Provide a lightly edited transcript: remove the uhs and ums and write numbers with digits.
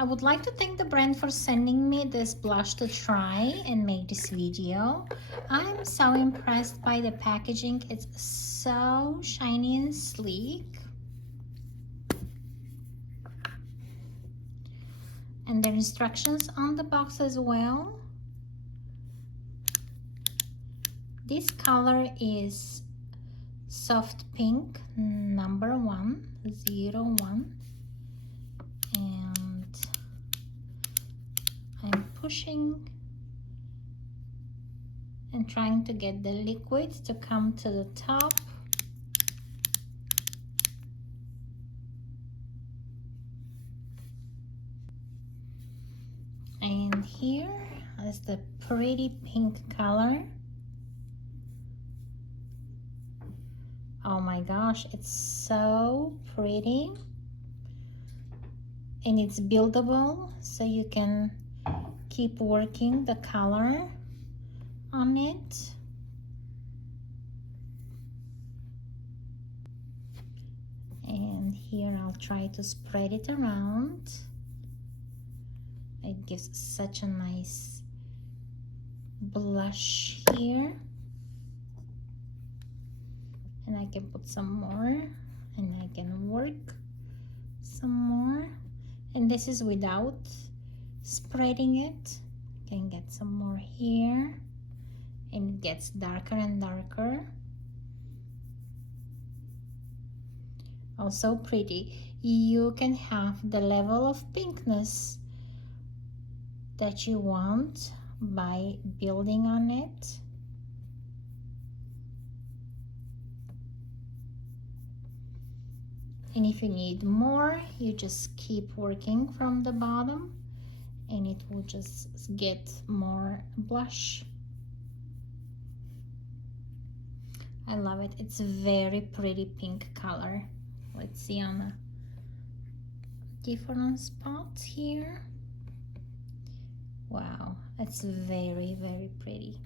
I would like to thank the brand for sending me this blush to try and make this video. I'm so impressed by the packaging. It's so shiny and sleek. And there are instructions on the box as well. This color is soft pink, number 101. And I'm pushing and trying to get the liquid to come to the top. And here is the pretty pink color. Oh my gosh, it's so pretty. And it's buildable, so you can keep working the color on it. And here I'll try to spread it around. It gives such a nice blush here. And I can put some more, and I can work some more. And this is without spreading it. You can get some more here, and it gets darker and darker. Also pretty. You can have the level of pinkness that you want by building on it. And if you need more, you just keep working from the bottom and it will just get more blush. I love it. It's a very pretty pink color. Let's see on a different spot here. Wow, it's very, very pretty.